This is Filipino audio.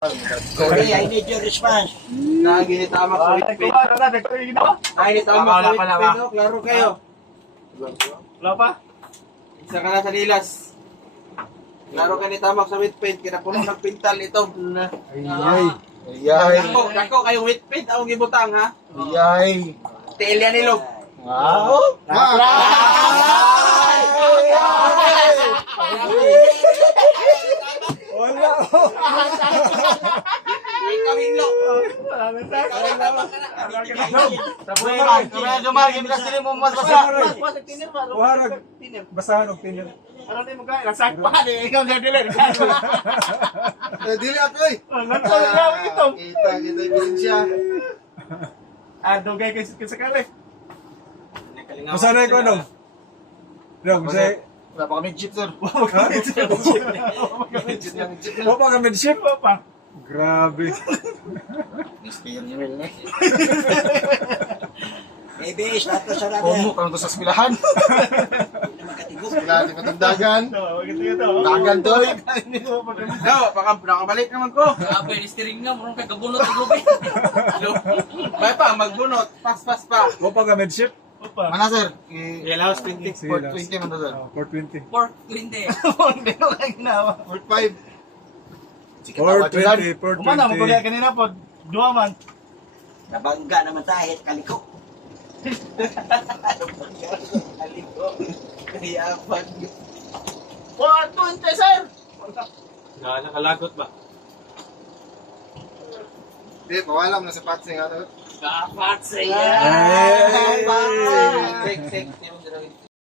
Sorry, I need your response. Naginitama ko. Naginitama ko. Klaro kayo. Wala pa? Isa ka na sa nilas. Klaro ka ni Tamak sa wet paint. Kinapuno ng pintal ito. Ayay. Dako kayo wet paint. Akong gibutang ha. Ayay. Tiil yan nilog. Wow. Wala. Ikaw hinlo. Warag. Basahan og tinir. Ano din mo kaya? Nasakpa di ikaw na dili. Dili ako eh. Lantaw na ito. Kita ebidensya. Dugay kay sakali. Basahan ko ano? Dong, say Wala pa kami jeep, sir. Wala pa kami ship pa. Grabe. Mister Yemel na. Maybe, status sa natin. Pumo ka lang to sa eskwelahan. Eskwelahan ng dagan. Dagan to. No, baka nakabalik naman ko. Grabe, ni steering nga, murong kagabunot ang lubay. May pa, magbunot. Pas pa. Wala pa kami ship. Opa. Mana, sir? Ilaos 20. 420 man to, sir. 420. Pork, hindi. Hindi ko kayo ginawa. 45. 420. Kumana, magkuliya kanina po. 2 man. Nabangga naman tayo, kaliko. Kaliko. Kayapag. 420, sir! Nakalagot ba? Hindi, pawala mo na sa patsing. Dapat siya! Hey! Sik.